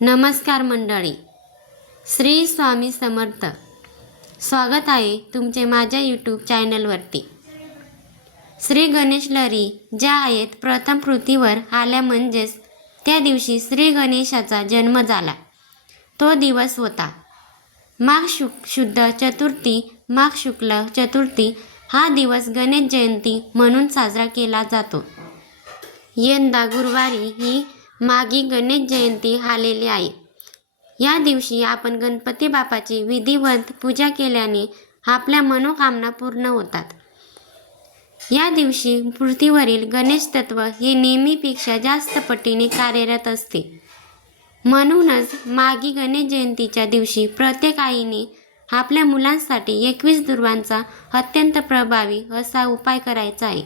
नमस्कार मंडळी, श्री स्वामी समर्थ. स्वागत आहे तुमचे माझ्या यूट्यूब चॅनलवरती. श्री गणेश लहरी ज्या आहेत प्रथम पृथ्वीवर आल्या, म्हणजेच त्या दिवशी श्री गणेशाचा जन्म झाला. तो दिवस होता माघ शुद्ध चतुर्थी. माघ शुक्ल चतुर्थी हा दिवस गणेश जयंती म्हणून साजरा केला जातो. यंदा गुरुवारी ही माघी गणेश जयंती आलेली आहे. या दिवशी आपण गणपती बाप्पाची विधिवत पूजा केल्याने आपल्या मनोकामना पूर्ण होतात. या दिवशी पृथ्वीवरील गणेश तत्व हे नेहमीपेक्षा जास्त पटीने कार्यरत असते. म्हणूनच माघी गणेश जयंतीच्या दिवशी प्रत्येक आईने आपल्या मुलांसाठी 21 दुर्वांचा अत्यंत प्रभावी असा उपाय करायचा आहे,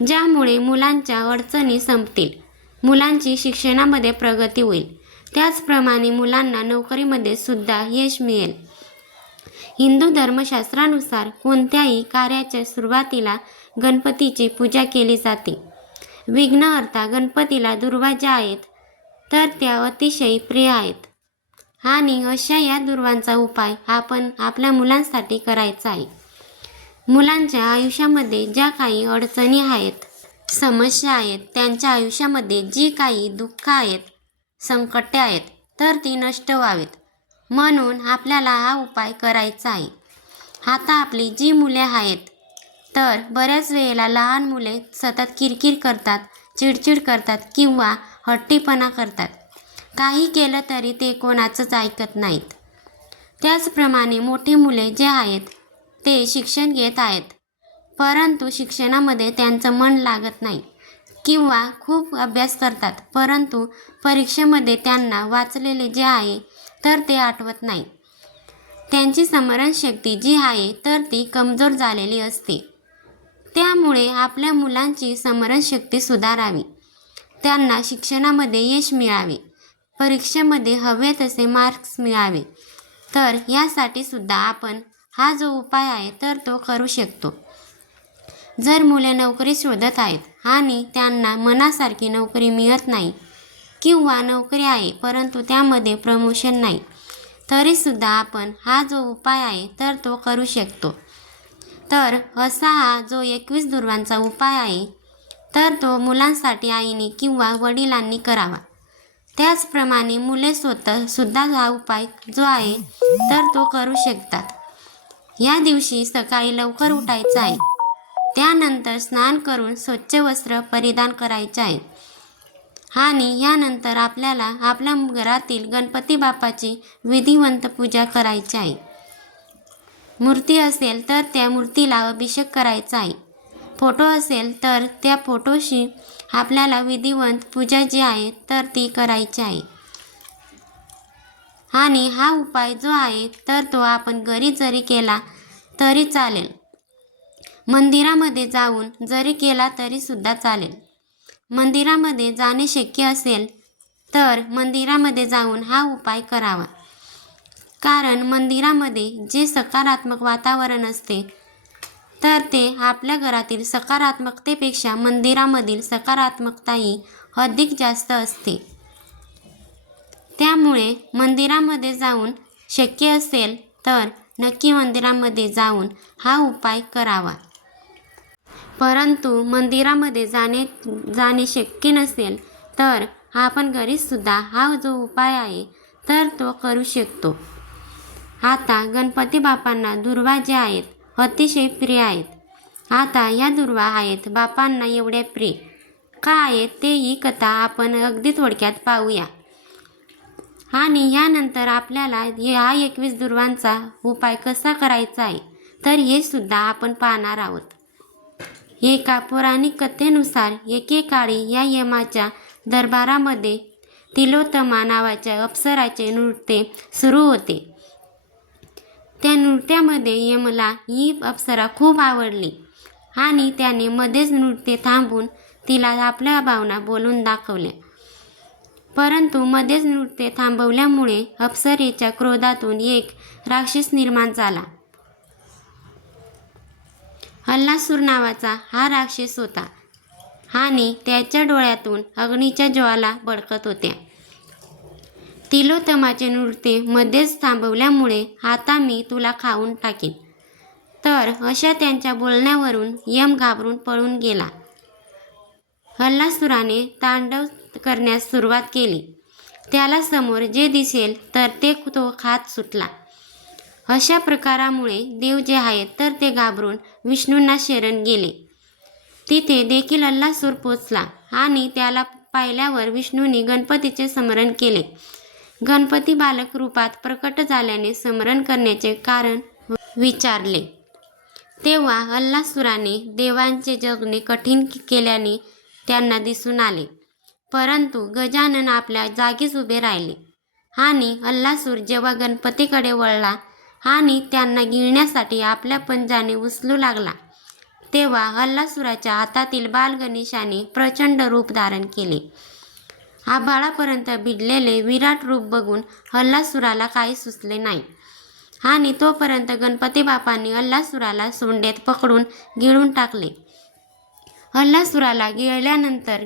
ज्यामुळे मुलांच्या अडचणी संपतील, मुलांची शिक्षणामध्ये प्रगती होईल, त्याचप्रमाणे मुलांना नोकरीमध्ये सुद्धा यश मिळेल. हिंदू धर्मशास्त्रानुसार कोणत्याही कार्याच्या सुरुवातीला गणपतीची पूजा केली जाते. विघ्नहर्ता गणपतीला दुर्वा ज्या आहेत तर त्या अतिशय प्रिय आहेत आणि अशा या दुर्वांचा उपाय आपण आपल्या मुलांसाठी करायचा आहे. मुलांच्या आयुष्यामध्ये ज्या काही अडचणी आहेत, समस्या आहेत, त्यांच्या आयुष्यामध्ये जी काही दुःख आहेत, संकटे आहेत, तर ती नष्ट व्हावीत म्हणून आपल्याला हा उपाय करायचा आहे. आता आपली जी मुले आहेत तर बऱ्याच वेळेला लहान मुले सतत किरकिर करतात, चिडचिड करतात किंवा हट्टीपणा करतात. काही केलं तरी ते कोणाचंच ऐकत नाहीत. त्याचप्रमाणे मोठी मुले जे आहेत ते शिक्षण घेत आहेत, परंतु शिक्षणामध्ये त्यांचं मन लागत नाही किंवा खूप अभ्यास करतात, परंतु परीक्षेमध्ये त्यांना वाचलेले जे आहे तर ते आठवत नाही. त्यांची स्मरणशक्ती जी आहे तर ती कमजोर झालेली असते. त्यामुळे आपल्या मुलांची स्मरणशक्ती सुधारावी, त्यांना शिक्षणामध्ये यश मिळावे, परीक्षेमध्ये हवे तसे मार्क्स मिळावे, तर यासाठी सुद्धा आपण हा जो उपाय आहे तर तो करू शकतो. जर मुले नोकरी शोधत आहेत आणि त्यांना मनासारखी नोकरी मिळत नाही किंवा नोकरी आहे परंतु त्यामध्ये प्रमोशन नाही, तरीसुद्धा आपण हा जो उपाय आहे तर तो करू शकतो. तर असा हा जो 21 दुर्वांचा उपाय आहे तर तो मुलांसाठी आईने किंवा वडिलांनी करावा. त्याचप्रमाणे मुले सुद्धा हा उपाय जो आहे तर तो करू शकतात. या दिवशी सकाळी लवकर उठायचं आहे, त्यानंतर स्नान करून स्वच्छ वस्त्र परिधान करायचे आहे आणि यानंतर आपल्याला आपल्या घरातील गणपती बाप्पाची विधिवंत पूजा करायची आहे. मूर्ती असेल तर त्या मूर्तीला अभिषेक करायचा आहे. फोटो असेल तर त्या फोटोशी आपल्याला विधिवंत पूजा जी आहे तर ती करायची आहे. आणि हा उपाय जो आहे तर तो आपण घरी जरी केला तरी चालेल, मंदिरामध्ये जाऊन जरी केला तरी सुद्धा चालेल. मंदिरामध्ये जाणे शक्य असेल तर मंदिरामध्ये जाऊन हा उपाय करावा, कारण मंदिरामध्ये जे सकारात्मक वातावरण असते तर ते आपल्या घरातील सकारात्मकतेपेक्षा मंदिरामधील सकारात्मकता ही अधिक जास्त असते. त्यामुळे मंदिरामध्ये जाऊन शक्य असेल तर नक्की मंदिरामध्ये जाऊन हा उपाय करावा. परंतु मंदिरामध्ये जाणे शक्य नसेल तर आपण घरीसुद्धा हा जो उपाय आहे तर तो करू शकतो. आता गणपती बाप्पांना दुर्वा ज्या आहेत अतिशय प्रिय आहेत. आता या दुर्वा आहेत बाप्पांना एवढ्या प्रिय का आहेत ते ही कथा आपण अगदी थोडक्यात पाहूया. आणि यानंतर आपल्याला हा 21 दुर्वांचा उपाय कसा करायचा आहे तर हे सुद्धा आपण पाहणार आहोत. एका पौराणिक कथेनुसार एकेकाळी या यमाच्या दरबारामध्ये तिलोत्तमा नावाच्या अप्सराचे नृत्य सुरू होते. त्या नृत्यामध्ये यमला ही अप्सरा खूप आवडली आणि त्याने मध्येच नृत्य थांबून तिला आपल्या भावना बोलून दाखवल्या. परंतु मध्येच नृत्य थांबवल्यामुळे अप्सरेच्या क्रोधातून एक राक्षस निर्माण झाला. हल्लासूर नावाचा हा राक्षस होता आणि त्याच्या डोळ्यातून अग्नीच्या ज्वाला भडकत होत्या. तिलोत्तमाचे नृत्य मध्येच थांबवल्यामुळे आता मी तुला खाऊन टाकीन. तर अशा त्यांच्या बोलण्यावरून यम घाबरून पळून गेला. हल्लासुराने तांडव करण्यास सुरुवात केली. त्याला समोर जे दिसेल तर ते तो खात सुटला. अशा प्रकारामुळे देव जे आहेत तर ते घाबरून विष्णूंना शरण गेले. तिथे देखील हल्लासूर पोचला आणि त्याला पाहिल्यावर विष्णूंनी गणपतीचे स्मरण केले. गणपती बालक रूपात प्रकट झाल्याने स्मरण करण्याचे कारण विचारले. तेव्हा हल्लासुराने देवांचे जगणे कठीण केल्याने त्यांना दिसून आले. परंतु गजानन आपल्या जागीच उभे राहिले आणि हल्लासूर जेव्हा गणपतीकडे वळला आणि त्यांना गिळण्यासाठी आपल्या पंजाने उचलू लागला, तेव्हा हल्लासुराच्या हातातील बालगणेशाने प्रचंड रूप धारण केले. आभाळापर्यंत भिडलेले विराट रूप बघून हल्लासुराला काही सुचले नाही आणि तोपर्यंत गणपती बापांनी हल्लासुराला सोंडेत पकडून गिळून टाकले. हल्लासुराला गिळल्यानंतर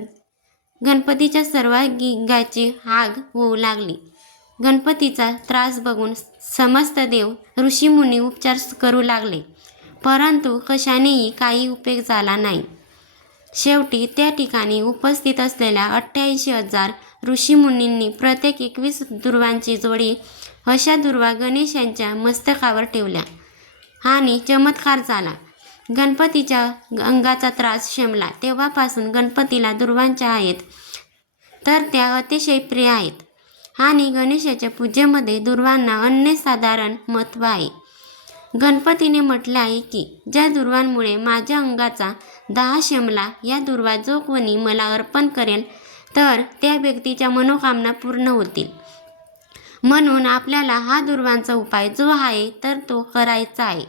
गणपतीच्या सर्व गिंगाची आग होऊ लागली. गणपतीचा त्रास बघून समस्त देव ऋषीमुनी उपचार करू लागले, परंतु कशानेही काही उपयोग झाला नाही. शेवटी त्या ठिकाणी उपस्थित असलेल्या 88,000 ऋषीमुनींनी प्रत्येक 21 दुर्वांची जोडी अशा दुर्वा गणेशांच्या मस्तकावर ठेवल्या आणि चमत्कार झाला. गणपतीच्या अंगाचा त्रास शमला. तेव्हापासून गणपतीला दुर्वांच्या आहेत तर त्या अतिशय प्रिय आहेत आणि गणेशाच्या पूजेमध्ये दुर्वांना अनन्यसाधारण महत्त्व आहे. गणपतीने म्हटले आहे की ज्या दुर्वांमुळे माझ्या अंगाचा दाह शमला, या दुर्वा जो कोणी मला अर्पण करेल तर त्या व्यक्तीच्या मनोकामना पूर्ण होतील. म्हणून आपल्याला हा दुर्वांचा उपाय जो आहे तर तो करायचा आहे.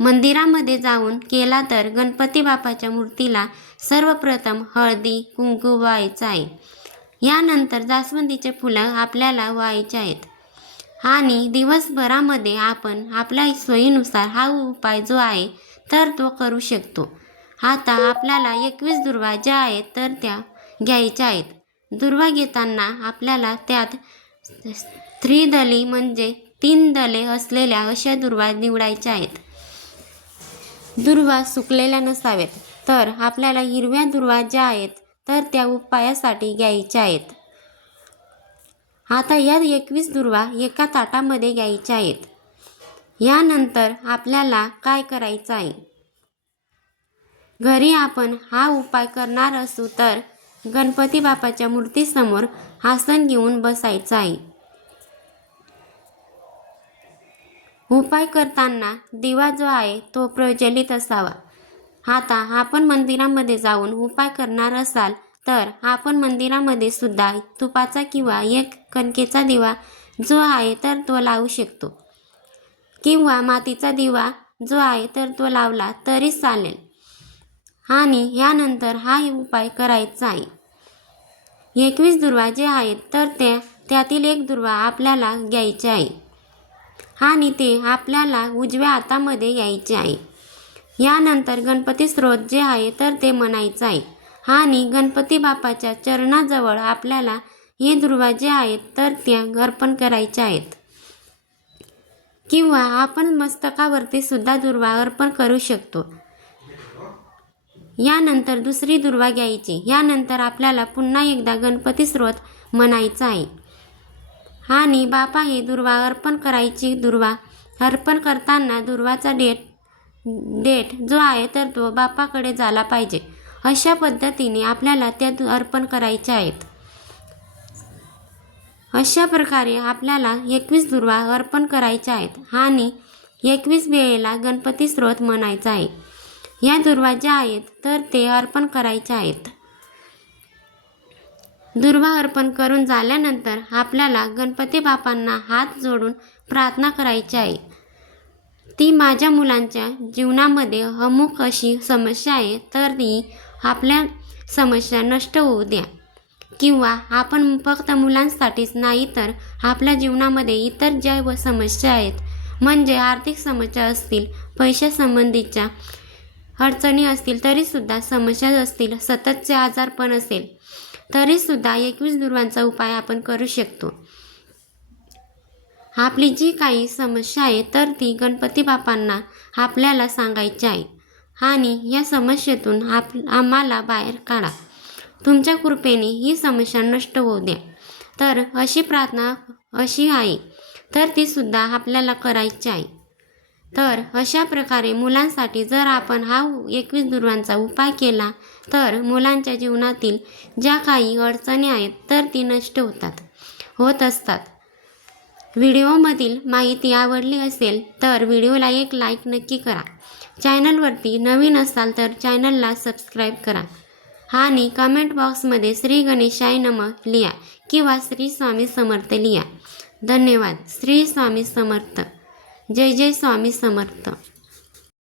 मंदिरामध्ये जाऊन केला तर गणपती बापाच्या मूर्तीला सर्वप्रथम हळदी कुंकू व्हायचं आहे. यानंतर जास्वंदीचे फुलं आपल्याला व्हायचे आहेत आणि दिवसभरामध्ये आपण आपल्या सोयीनुसार हा उपाय जो आहे तर तो करू शकतो. आता आपल्याला 21 दुर्वा ज्या आहेत तर त्या घ्यायच्या आहेत. दुर्वा घेताना आपल्याला त्यात त्रिदली म्हणजे 3 दले असलेल्या अशा दुर्वा निवडायच्या आहेत. दुर्वा सुकलेल्या नसाव्यात, तर आपल्याला हिरव्या दुर्वा ज्या आहेत तर त्या उपायासाठी घ्यायच्या आहेत. आता या 21 दुर्वा एका ताटामध्ये घ्यायच्या आहेत. यानंतर आपल्याला काय करायचं आहे, घरी आपण हा उपाय करणार असू तर गणपती बापाच्या मूर्तीसमोर आसन घेऊन बसायचं आहे. उपाय करताना दिवा जो आहे तो प्रज्वलित असावा. आता आपण मंदिरामध्ये जाऊन उपाय करणार असाल तर आपण मंदिरामध्ये सुद्धा तुपाचा किंवा एक कणकेचा दिवा जो आहे तर तो लावू शकतो किंवा मातीचा दिवा जो आहे तर तो लावला तरी चालेल. आणि यानंतर हा उपाय करायचा आहे. 21 दुर्वा जे आहेत तर त्यातील एक दुर्वा आपल्याला घ्यायचे आहे आणि ते आपल्याला उजव्या हातामध्ये घ्यायचे आहे. यानंतर गणपती स्तोत्र जे आहे तर ते म्हणायचं आहे आणि गणपती बापाच्या चरणाजवळ आपल्याला हे दुर्वा जे आहेत तर त्या अर्पण करायच्या आहेत किंवा आपण मस्तकावरती सुद्धा दुर्वा अर्पण करू शकतो. यानंतर दुसरी दुर्वा घ्यायची. यानंतर आपल्याला पुन्हा एकदा गणपती स्तोत्र म्हणायचं आहे आणि बापा हे दुर्वा अर्पण करायची. दुर्वा अर्पण करताना दुर्वाचा डेट जो आहे तर तो बापाकडे झाला पाहिजे. अशा पद्धतीने आपल्याला त्या अर्पण करायच्या आहेत. अशा प्रकारे आपल्याला 21 दुर्वा अर्पण करायच्या आहेत आणि 21 वेळेला गणपती स्तोत्र म्हणायचं आहे. या दुर्वा ज्या आहेत तर ते अर्पण करायच्या आहेत. दुर्वा अर्पण करून झाल्यानंतर आपल्याला गणपती बापांना हात जोडून प्रार्थना करायची आहे. ती माझ्या मुलांच्या जीवनामध्ये अमुक अशी समस्या आहे तर ती आपल्या समस्या नष्ट होऊ द्या किंवा आपण फक्त मुलांसाठीच नाही तर आपल्या जीवनामध्ये इतर ज्या समस्या आहेत म्हणजे आर्थिक समस्या असतील, पैशासंबंधीच्या अडचणी असतील तरीसुद्धा समस्या असतील, सततचे आजारपण असेल तरीसुद्धा 21 दुर्वांचा उपाय आपण करू शकतो. आपली जी काही समस्या आहे तर ती गणपती बाप्पांना आपल्याला सांगायची आहे आणि या समस्येतून आम्हाला बाहेर काढा. तुमच्या कृपेने ही समस्या नष्ट होऊ द्या. तर अशी प्रार्थना अशी आहे तर ती सुद्धा आपल्याला करायची आहे. तर अशा प्रकारे मुलांसाठी जर आपण हा 21 दुर्वांचा उपाय केला तर मुलांच्या जीवनातील ज्या काही अडचणी आहेत तर ती नष्ट होत असतात. व्हिडिओमधील माहिती आवडली असेल तर व्हिडिओला एक लाईक नक्की करा. चॅनलवरती नवीन असाल तर चॅनलला सबस्क्राईब करा आणि कमेंट बॉक्समध्ये श्री गणेशाय नमः लिहा किंवा श्री स्वामी समर्थ लिहा. धन्यवाद. श्री स्वामी समर्थ. जय जय स्वामी समर्थ.